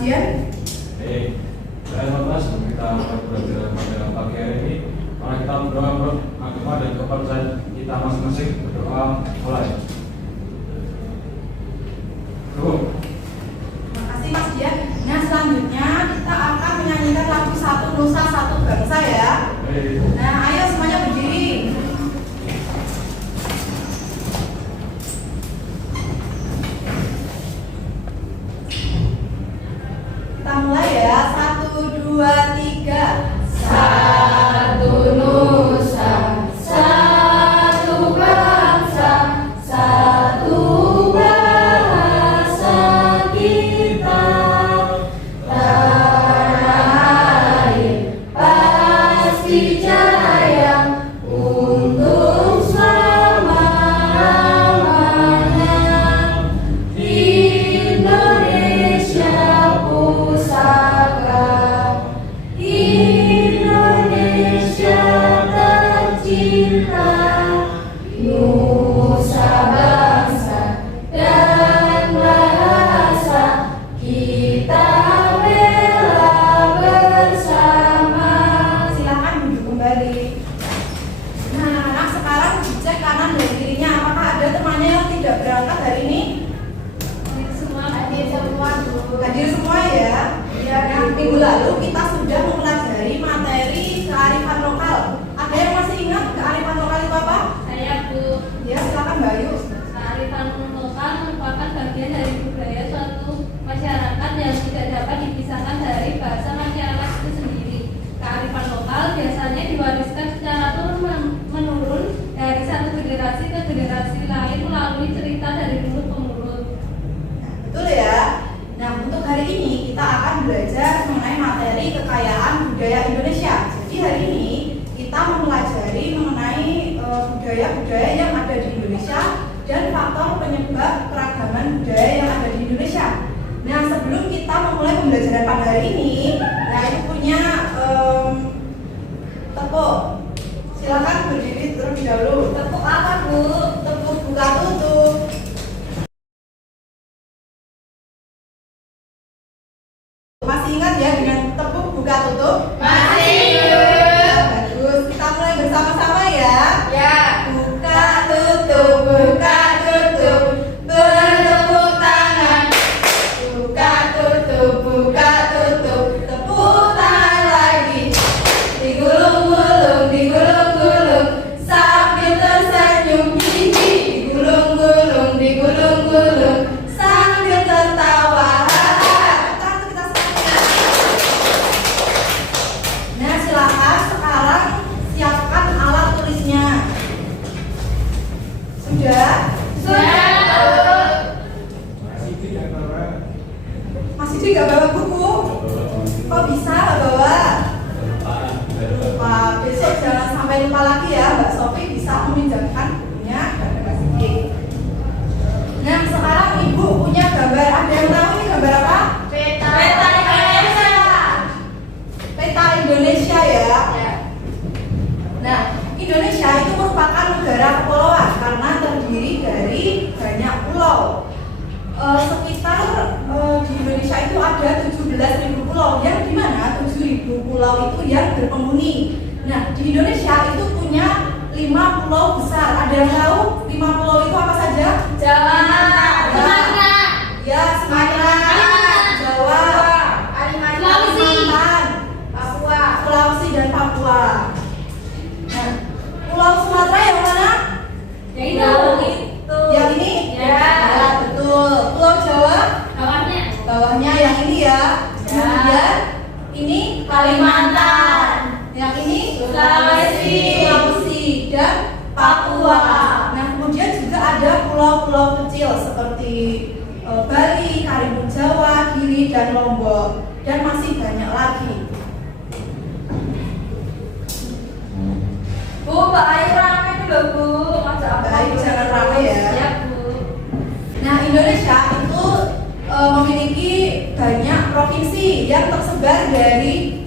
Dian. Saya Mas, kita belajar pada pagi hari ini. Mari kita berdoa agama dan kepercayaan kita masing-masing. Berdoa mulai. Terima kasih Mas Dian. Nah selanjutnya kita akan menyanyikan lagu Satu Nusa Satu Bangsa ya. Nah ayo semuanya berdiri. Kita mulai ya. 1, 2, 3. Satu nusa, satu bangsa, satu bahasa kita. Tanah air pasti jaya untuk selama-lamanya. Indonesia pusaka, Indonesia tercinta, nusa bangsa dan bahasa kita bela bersama. Silakan duduk kembali. Nah anak sekarang dicek kanan dan kirinya. Apakah ada temannya yang tidak berangkat hari ini? Hadir semua ya. Ya, nah, minggu lalu kita sudah mempelajari materi kearifan lokal. Ada yang masih ingat kearifan lokal itu apa? Saya Bu. Ya, silakan Mbak Ayu. Kearifan lokal merupakan bagian dari budaya suatu masyarakat yang tidak dapat dipisahkan dari bahasa masyarakat itu sendiri. Kearifan lokal biasanya diwariskan secara turun-menurun dari satu generasi ke generasi lain melalui cerita dari mulut ke mulut. Betul ya. Nah, untuk hari ini kita akan belajar mengenai materi kekayaan budaya Indonesia. Jadi hari ini kita mempelajari mengenai budaya-budaya yang ada di Indonesia dan faktor penyebab keragaman budaya yang ada di Indonesia. Nah, sebelum kita memulai pembelajaran pada hari ini, nah itu punya tepuk. Silakan berdiri terlebih dahulu. Tepuk apa Bu? Tepuk buka tutup. Masih ingat ya dengan tepuk buka tutup? Masih. Bagus. Kita mulai bersama-sama ya. Ya. Buka tutup, bertepuk tangan. Buka tutup, tepuk tangan lagi. Digulung-gulung, sambil tersenyum gigi. Digulung-gulung, sambil tertawa. Nah silakan sekarang siapkan alat tulisnya. Sudah? Masih tidak bawa buku? Kok bisa nggak bawa? Lupa. Besok jangan sampai lupa lagi ya. Mbak Sofi bisa meminjamkan bukunya dan Mbak Siti. Nah sekarang Ibu punya gambar. Ada yang tahu ini gambar apa? Peta Indonesia. Peta Indonesia ya. Nah, Indonesia itu merupakan negara kepulauan karena terdiri dari banyak pulau. Sekitar di Indonesia itu ada 17.000 pulau, yang dimana 7.000 pulau itu yang berpenghuni. Nah, di Indonesia itu punya 5 pulau besar. Ada yang tahu 5 pulau itu apa saja? Jawa, Sumatera, Ya, Sumatera, Jawa, Sulawesi, Kalimantan, Papua. Sulawesi dan Papua. Nah, Pulau Sumatera yang mana? Yang itu. Yang ini? Ya. Betul. Pulau Jawa? Bawahnya. Bawahnya yang ini ya. Kemudian ini Kalimantan. Yang ini Sulawesi dan Papua. Nah, kemudian juga ada pulau-pulau kecil seperti Bali, Karimun Jawa, Gili dan Lombok, dan masih banyak lagi. Bu, Mbak Ayu rame nih loh Bu. Mbak Ayu jangan rame ya. Siap Bu. Nah, Indonesia itu memiliki banyak provinsi yang tersebar dari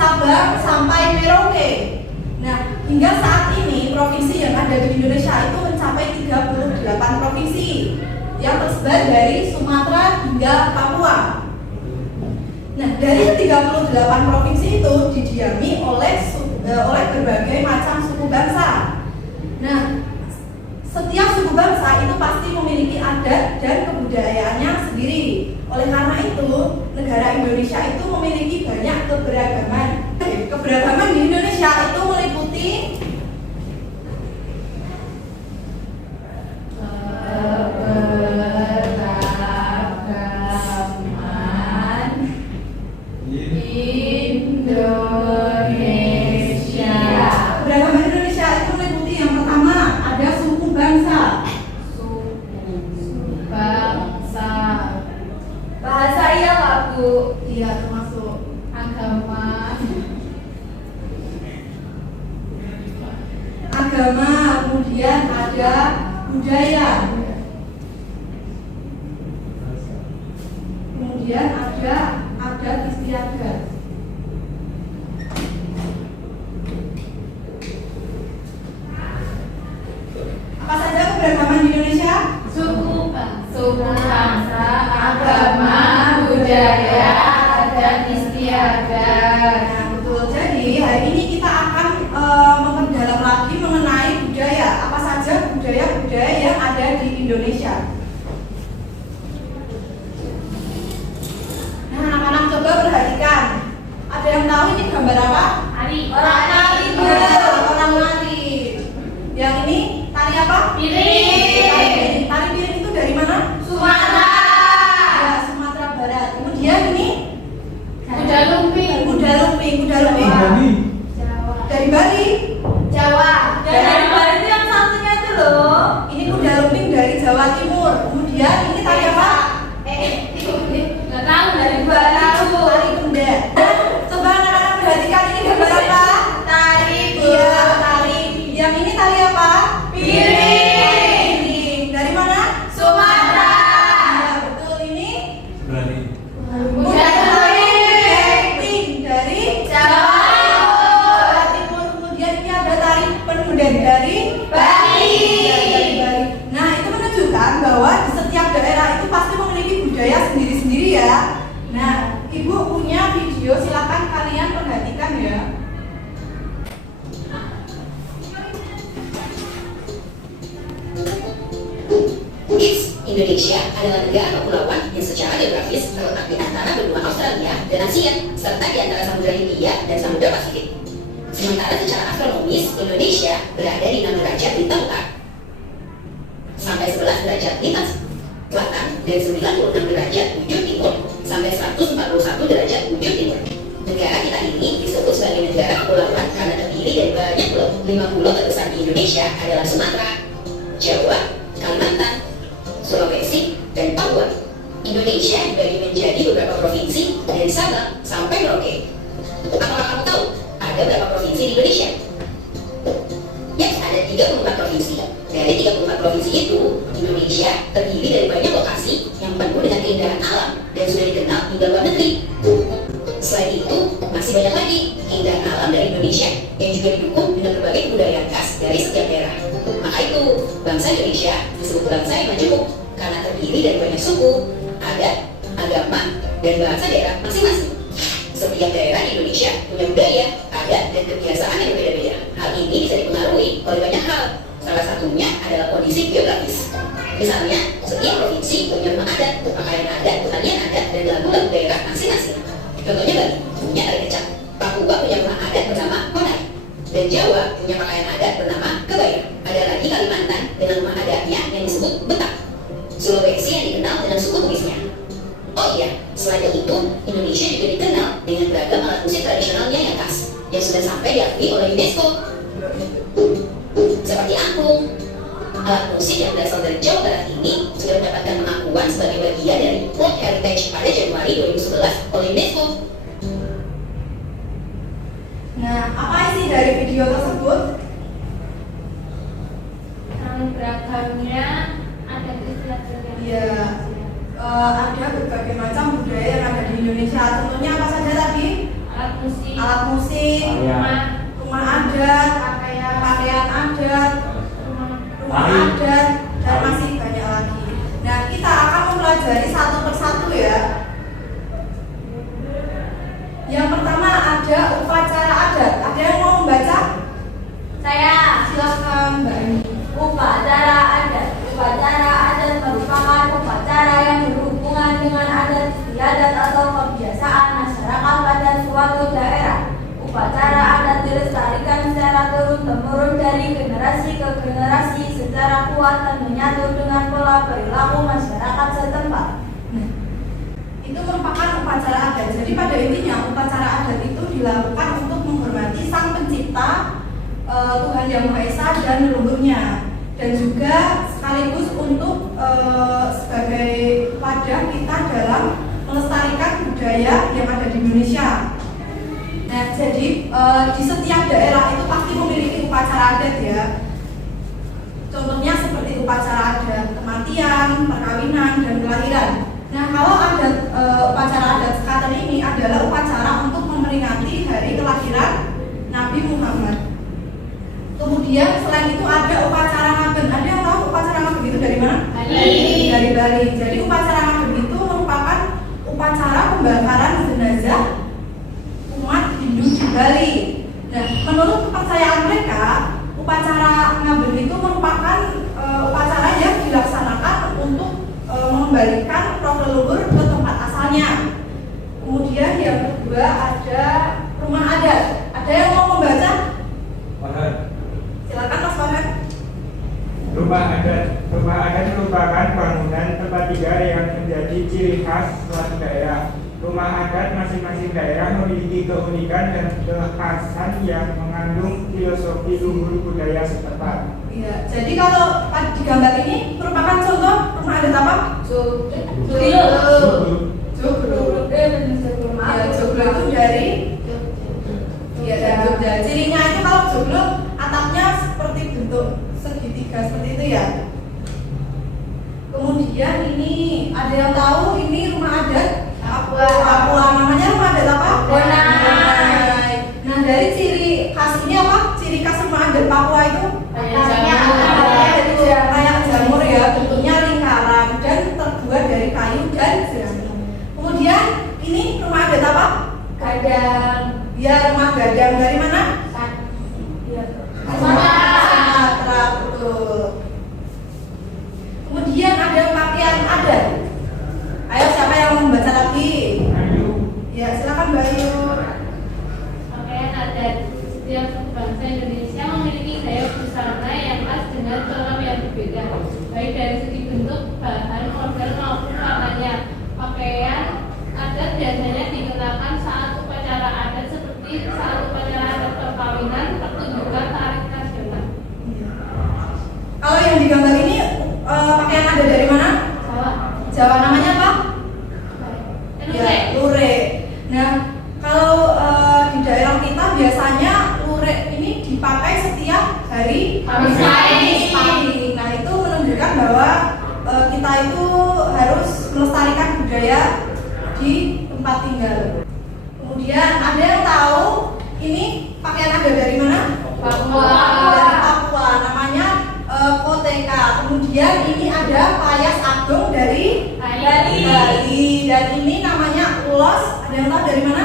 Sabang sampai Merauke. Nah, hingga saat ini provinsi yang ada di Indonesia itu mencapai 38 provinsi. yang tersebar dari Sumatera hingga Papua. Nah, dari 38 provinsi itu didiami oleh berbagai macam suku bangsa. Nah, setiap suku bangsa itu pasti memiliki adat dan kebudayaannya sendiri. Oleh karena itu, negara Indonesia itu memiliki banyak keberagaman. Keberagaman di Indonesia itu meliputi Keberagaman Indonesia itu meliputi yang pertama ada suku bangsa. Bahasa iya Pak Bu. Iya, termasuk agama, kemudian ada budaya, kemudian ada adat istiadat. Apa saja keberagaman di Indonesia? Suku bangsa, agama, budaya, adat istiadat. Nah, betul. Jadi hari ini kita akan memperdalam lagi mengenai budaya. Apa saja budaya-budaya yang ada di Indonesia. Nah, anak-anak coba perhatikan. Ada yang tahu ini gambar apa? Orang nari. Orang nari. Yang ini tari apa? Piring. Tari piring itu dari mana? Sumatera. Ya, Sumatera Barat. Kemudian ini Kuda lumping. kuda lumping. Dari Bali. Jawa. Dari Bali itu yang satunya itu loh. Ini kuda lumping dari Jawa Timur. Kemudian ini tari apa? Nggak tahu dari Bali. Tari Kendek. Coba anak-anak perhatikan ini gambar apa? Tari. Iya, tari. Yang ini tari apa? Piring. Dari mana? Sumatera. Ya, betul. Ini Berani. Kuda lumping. dari Jawa. Jawa Timur. Kemudian ini ada tari pendek dari Bali. Dari Bali. Nah, itu menunjukkan bahwa di setiap daerah itu pasti memiliki budaya sendiri-sendiri ya. Nah, Ibu punya video, silakan kalian perhatikan ya. Indonesia adalah negara kepulauan yang secara geografis terletak di antara benua Australia dan Asia, serta di antara Samudra Hindia dan Samudra Pasifik. Sementara secara astronomis, Indonesia berada di 6 derajat lintang utara sampai 11 derajat lintang selatan dan 96 derajat bujur timur sampai 141 derajat bujur timur. Negara kita ini disebut sebagai negara kepulauan karena terdiri dari banyak pulau. 5 pulau terbesar di Indonesia adalah Sumatera, Jawa, Kalimantan, Sulawesi, dan Papua. Indonesia dibagi menjadi beberapa provinsi dari Sabang sampai Merauke. Apakah kamu tahu ada berapa provinsi di Indonesia? Ya, ada 34 provinsi. Dari 34 provinsi itu, Indonesia terdiri dari banyak lokasi yang penuh dengan keindahan alam dan sudah dikenal hingga luar negeri. Selain itu, masih banyak lagi keindahan alam dari Indonesia yang juga didukung dengan berbagai kebudayaan khas dari setiap daerah. Maka itu, bangsa Indonesia disebut bangsa yang majemuk karena terdiri dari banyak suku, adat, agama, dan bahasa daerah masing-masing. Setiap daerah di Indonesia punya budaya, adat, dan kebiasaan yang berbeda-beda. Hal ini bisa dipengaruhi oleh banyak hal. Salah satunya adalah kondisi geografis. Misalnya, setiap provinsi punya rumah adat, pakaian adat, tarian adat, dan lagu-lagu daerah masing-masing. Contohnya Bali punya tari kecak, Papua punya rumah adat bernama Konai, dan Jawa punya pakaian adat bernama Kebaya. Ada lagi Kalimantan dengan rumah adatnya yang disebut Betak. Sulawesi yang dikenal dengan suku tulisnya. Oh iya, selain itu, Indonesia juga dikenal dengan beragam alat musik tradisionalnya yang khas, yang sudah sampai diakui oleh UNESCO. Seperti angklung. Alat musik yang berasal dari Jawa Barat ini sudah mendapatkan pengakuan sebagai bagian dari World Heritage pada Januari 2011 oleh UNESCO. Nah, apa isi dari video tersebut? Beragamnya ada istilah-istilah. Ya, ada berbagai macam budaya yang ada di Indonesia. Contohnya apa saja tadi? Alat musik, Alat musik, rumah adat, pakaian adat, rumah adat, dan masih banyak lagi. Nah, pelajari satu persatu ya. Yang pertama ada upacara adat. Ada yang mau membaca? Saya. Silakan Mbak Ini. Upacara adat. Upacara adat merupakan upacara yang berhubungan dengan adat istiadat atau kebiasaan masyarakat pada suatu daerah. Upacara adat dilestarikan secara turun-temurun dari generasi ke generasi secara kuat dan menyatu dengan pola perilaku masyarakat setempat. Itu merupakan upacara adat. Jadi pada intinya upacara adat itu dilakukan untuk menghormati Sang Pencipta, Tuhan Yang Maha Esa dan leluhurnya, dan juga sekaligus untuk sebagai wadah kita dalam melestarikan budaya yang ada di Indonesia. Nah, jadi di setiap daerah itu pasti memiliki upacara adat ya. Contohnya seperti upacara adat kematian, perkawinan, dan kelahiran. Nah, kalau adat upacara adat sekaten ini adalah upacara untuk memperingati hari kelahiran Nabi Muhammad. Kemudian selain itu ada upacara ngabeng. Ada yang tahu upacara ngabeng itu dari mana? Dari Bali. Jadi upacara ngabeng itu merupakan upacara pembakaran jenazah umat Hindu di Bali. Nah, menurut kepercayaan mereka, upacara ngabeng itu merupakan upacara yang dilaksanakan untuk mengembalikan roh leluhur ke tempat asalnya. Kemudian yang kedua ada rumah adat. Ada yang mau membaca? Farhan. Silakan Mas Farhan. Rumah adat merupakan bangunan tempat tinggal yang menjadi ciri khas suatu daerah. Rumah adat masing-masing daerah memiliki keunikan dan kekhasan yang mengandung filosofi luhur budaya setempat. Iya, jadi kalau di gambar ini merupakan contoh rumah adat apa? Joglo. Ya, joglo itu dari dari Jogja. Cirinya itu kalau joglo atapnya seperti bentuk segitiga seperti itu ya. Kemudian ini ada yang tahu ini rumah adat Papua. Namanya rumah adat apa? Bonai. Nah, dari ciri khas ini apa? Ciri khas rumah adat Papua itu kayak jamur ya, bentuknya lingkaran dan terbuat dari kayu dan jerami. Kemudian ini rumah adat apa? Gadang. Ya, rumah gadang dari mana? Sumatera, betul. Kemudian ada pakaian adat. Ayo siapa yang mau membaca lagi? Ya, silakan Mbak Ayu. Pakaian adat. Setiap bangsa Indonesia memiliki gaya busana yang khas dengan corak yang berbeda, baik dari segi bentuk, bahan, model maupun warnanya. Pakaian adat biasanya dikenakan saat upacara adat seperti saat upacara adat perkawinan, pertunjukan tari nasional. Kalau yang digambar ini pakaian adat dari mana? Jawa, namanya apa? Ya, lurik. Nah, kalau di daerah kita biasanya lurik ini dipakai setiap hari Kamis Pahing. Nah, itu menunjukkan bahwa kita itu harus melestarikan budaya di tempat tinggal. Kemudian ada yang tahu ini pakaian adat dari mana? Papua. Dari Papua. Namanya koteka. Kemudian ini ada payas agung dari Bali. Dan ini namanya ulos. Ada yang tahu dari mana?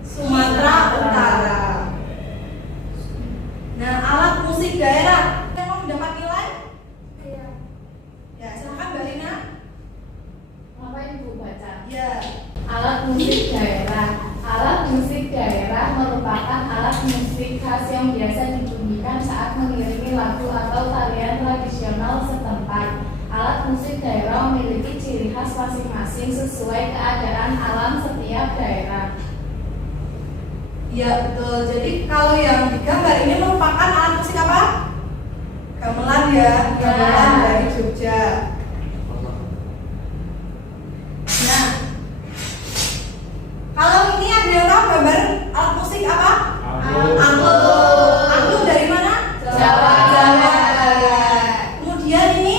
Sumatera Utara. Nah, alat musik daerah yang mau mendapat nilai? Iya. Ya, silakan Mbak Lina. Ngapain Bu baca? Ya. Alat musik daerah. Alat musik daerah merupakan alat musik khas yang biasa dibunyikan saat mengiringi lagu atau tarian tradisional setempat. Alat musik daerah memiliki ciri khas masing-masing sesuai keadaan alam setiap daerah. Ya, betul. Jadi kalau yang digambar ini merupakan alat musik apa? Gamelan ya, gamelan dari Jogja. Nah, kalau ini ada yang tahu gambar alat musik apa? Angklung. Angklung dari mana? Jawa. Kemudian ini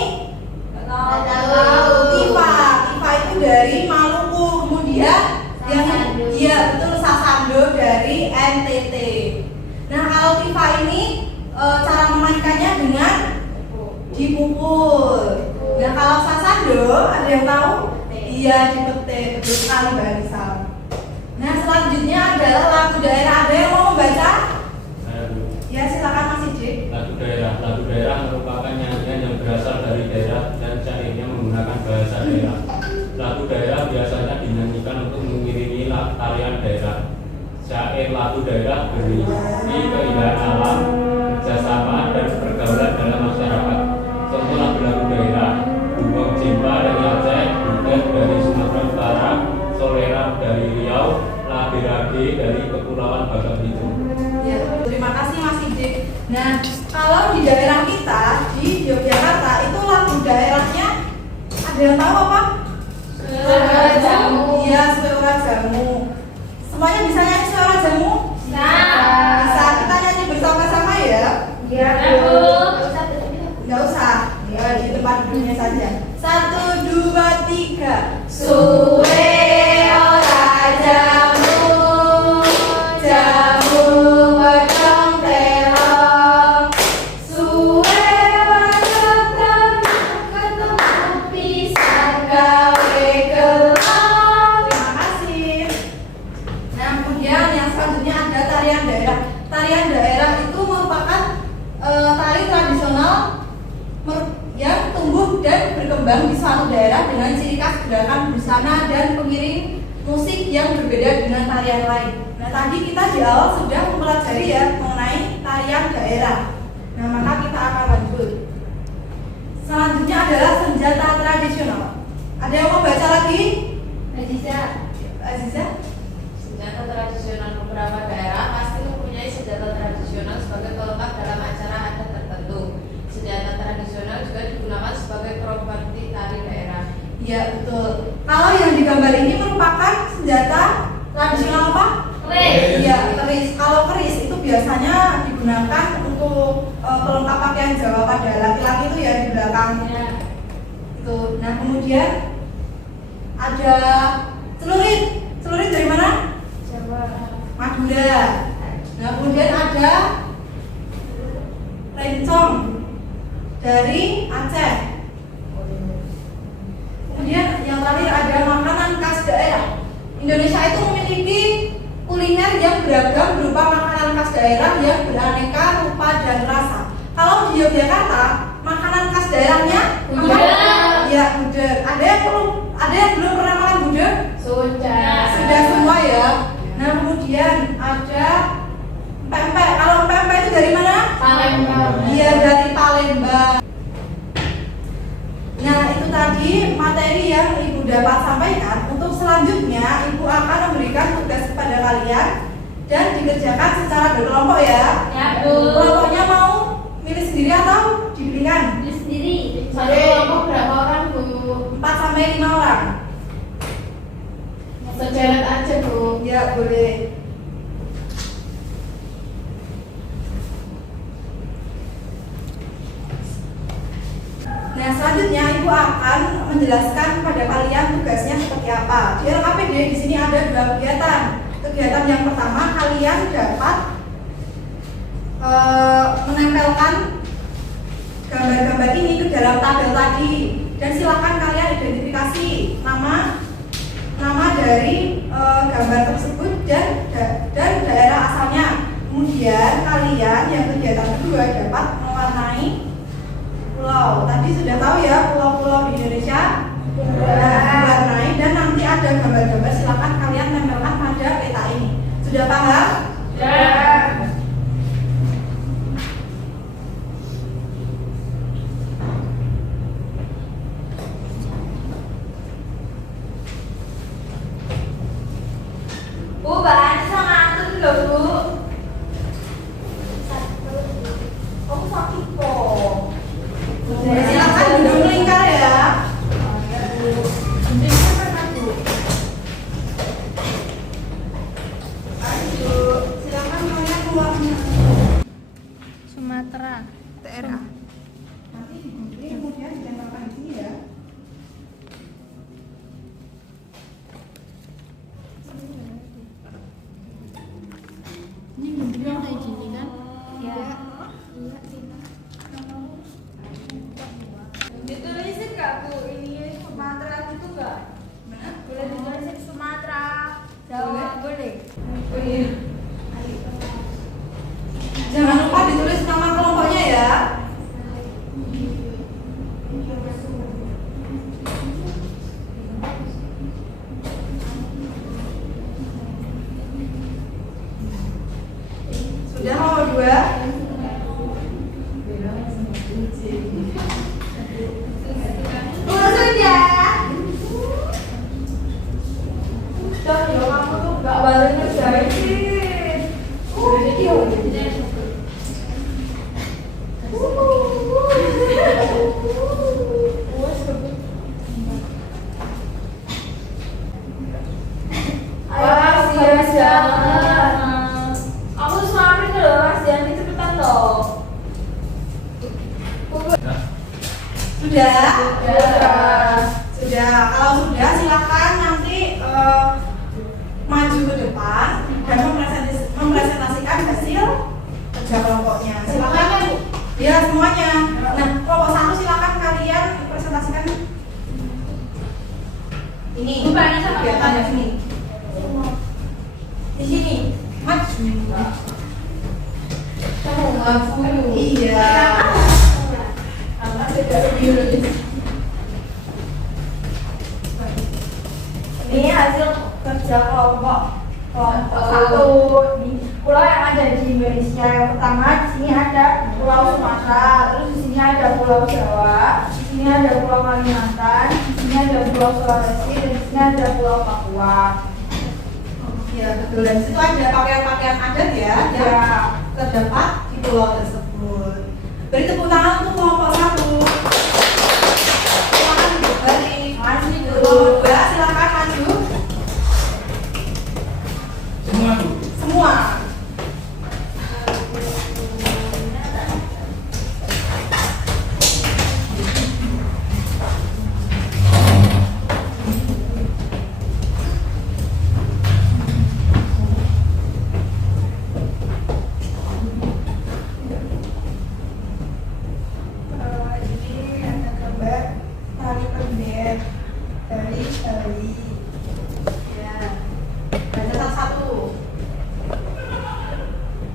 tifa. Tifa itu dari Maluku. Kemudian yang iya betul sasando dari NTT. Nah, kalau tifa ini cara memainkannya dengan dipukul. Nah, kalau sasando dong, ada yang tahu? Iya, dipetik, betul sekali Mbak Anissa. Nah, selanjutnya adalah lagu daerah. Ada yang mau membaca? Saya dulu. Ya, silakan Mas Ijik. Lagu daerah merupakan nyanyian yang berasal dari daerah dan syairnya menggunakan bahasa daerah. Lagu daerah biasanya dinyanyikan untuk mengiringi tarian daerah. Syair lagu daerah berisi keindahan alam, kerjasama dan pergaulan dalam masyarakat. Contoh lagu-lagu daerah: Gubeng Jempa dari Aceh, Budet dari Sumatera Utara, Solera dari Riau, Labe-Rabe dari Kepulauan Bangka Belitung. Ya, terima kasih Mas Ijik. Nah, kalau di daerah kita di Yogyakarta itu lagu daerahnya ada yang tahu apa? Suara Jamu. Iya, Suara Jamu. Semuanya bisa nyanyi Suara Jamu? Nah. Bisa, kita nyanyi bersama-sama ya? Iya, Bu. Nggak usah, ya di tempat duduknya saja. 1, 2, 3. Suwe ora jamu, jamu wedang terong. Suwe ora ketemu pisang gawe gelang. Terima kasih. Nah, kemudian yang selanjutnya ada tarian daerah. Tarian daerah itu merupakan tari tradisional yang tumbuh dan berkembang di suatu daerah dengan ciri khas gerakan busana dan pengiring musik yang berbeda dengan tarian lain. Nah, tadi kita di awal sudah mempelajari ya mengenai tarian daerah. Nah, maka kita akan lanjut. Selanjutnya adalah senjata tradisional. Ada yang mau baca lagi? Aziza. Aziza? Senjata tradisional beberapa daerah pasti mempunyai senjata tradisional sebagai pelengkap dalam acara adat tertentu. Senjata tradisional juga digunakan sebagai properti tari daerah. Ya, betul. Kalau yang digambar ini merupakan senjata tradisional apa? Keris. Iya, keris. Kalau keris itu biasanya digunakan untuk pelengkap pakaian Jawa pada laki-laki itu ya di belakang. Ya. Itu. Nah, kemudian ada celurit. Celurit dari mana? Jawa. Madura. Nah, kemudian ada rencong dari Aceh. Kemudian yang terakhir ada makanan khas daerah. Indonesia itu memiliki kuliner yang beragam berupa makanan khas daerah yang beraneka rupa dan rasa. Kalau di Yogyakarta, makanan khas daerahnya Gudeg. Ya, gudeg. Ada yang belum pernah makan gudeg? Sudah. Sudah semua ya. Nah, kemudian ada pempek. Kalau pempek itu dari mana? Palembang. Iya, dari Palembang. Nah, itu tadi materi yang Ibu dapat sampaikan. Untuk selanjutnya, Ibu akan memberikan tugas kepada kalian dan dikerjakan secara berkelompok ya. Ya, Bu. Kelompoknya mau milih sendiri atau dibelikan? Beli sendiri. Satu Oke. kelompok berapa orang, Bu? 4 sampai 5 orang. Sejeret aja, Bu. Ya, boleh. Nah, selanjutnya Ibu akan menjelaskan kepada kalian tugasnya seperti apa. Di LKPD di sini ada 2 kegiatan. Kegiatan yang pertama, kalian dapat menempelkan gambar-gambar ini ke dalam tabel tadi, dan silakan kalian identifikasi nama dari gambar tersebut dan daerah asalnya. Kemudian kalian yang kegiatan kedua dapat mewarnai pulau. Tadi sudah tahu ya pulau-pulau di Indonesia. Diwarnai dan nanti ada gambar-gambar, silakan kalian tempelkan pada peta ini. Sudah paham? Ya. Bu, Mbak Anissa ngantuk loh, Bu. Kamu sakit kok. Silakan duduk melingkar ya. Lanjut, silakan Sudah nomor 2. Kamu tuh gak balik ngerjain sih. Sudah. Kalau sudah silakan nanti maju ke depan dan mempresentasikan hasil kerja kelompoknya. Silakan. Ya semuanya. Nah, kelompok 1 silakan kalian presentasikan. Ini. Kegiatan di sini. Di sini. Maju. Iya. Ini hasil kerja kelompok 1 di pulau yang ada di Indonesia. Yang pertama di sini ada Pulau Sumatera, terus di sini ada Pulau Jawa, di sini ada Pulau Kalimantan, di sini ada Pulau Sulawesi, dan di sini ada Pulau Papua. Ya betul, dan di situ ada pakaian-pakaian adat ya yang terdapat di pulau tersebut. Beri tepuk tangan untuk kelompok 1. Silakan balik. Kelompok 2 silakan maju. Semua. Ini ada gambar tali pendek dari tali. Ya. Baca satu.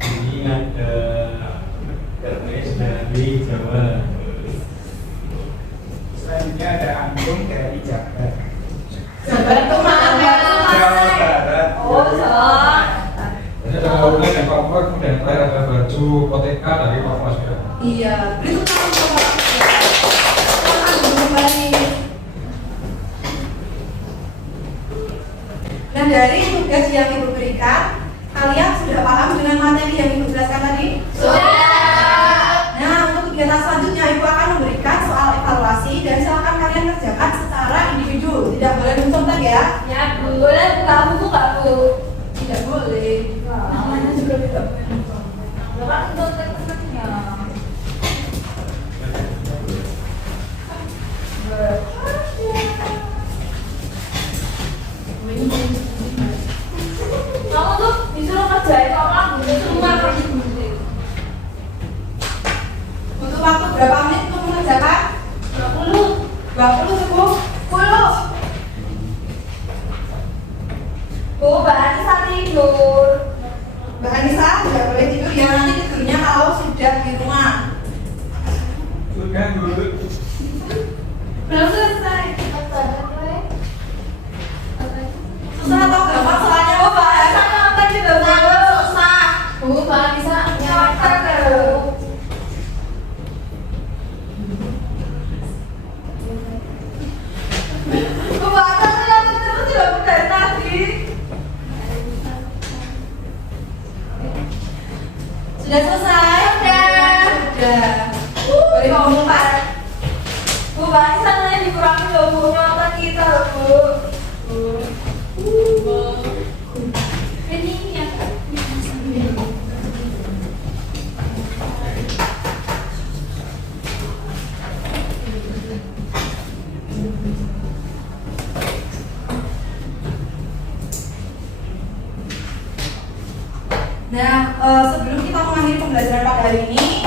Ini ada keris dari Jawa. Selanjutnya ada angklung dari Jabar. Jabar itu mana? Jawa Barat. Oh, salah. Jadi ada gaunnya dan kompor, kemudian terakhir ada baju koteka dari Papua juga. Iya. Beri tepuk tangan untuk Bapak. Silakan kembali. Nah, dari tugas yang Ibu berikan, kalian sudah paham dengan materi yang Ibu jelaskan tadi? Sudah. Nah, untuk kegiatan selanjutnya Ibu akan memberikan soal evaluasi dan silakan kalian kerjakan secara individu. Tidak boleh mencontek ya. Ya boleh, buka buku nggak bu? Tidak boleh. Namanya juga tidak boleh mencontek. Bukan untuk teksnya. Kamu tuh disuruh kerjain orang semua pergi gunting. Untuk waktu berapa menit untuk mengerjakan? 20. 20 cukup? 10. Bu, Mbak Anissa tidur. Mbak Anissa tidak boleh tidur ya, nanti tidurnya kalau sudah di rumah. Sudah dulu. Belum selesai. Susah atau gampang soalnya Bu? Mbak Anissa nyontek gitu Bu. Susah. Bu, Mbak Anissa Nyontek Bu. Bu, Mbak Anissa nyontek terus tidak Bu dari tadi. Sudah selesai? Sudah. Boleh ngomong Pak. Bu, Mbak Anissa nanya dikurangin loh Bu, nyontek kita loh Bu. Ini yang Nah, sebelum kita mengakhiri pembelajaran pada hari ini,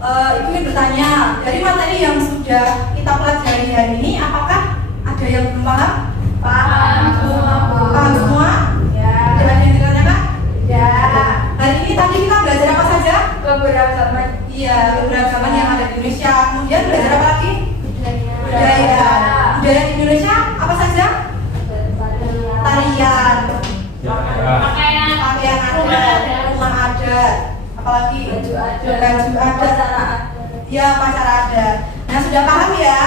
Ibu ingin bertanya, dari materi yang sudah kita pelajari hari ini, apakah ada yang belum paham? Paham semua, Bu. Paham semua? Ya. Tidak ada yang ditanyakan? Ya. Hari ini tadi kita belajar apa saja? Keberagaman. Iya, keberagaman yang ada di Indonesia. Kemudian belajar apa lagi? Budaya. budaya Indonesia apa saja? Tarian, Pakaian adat, rumah adat, apalagi baju adat, ya upacara adat. Nah sudah paham ya?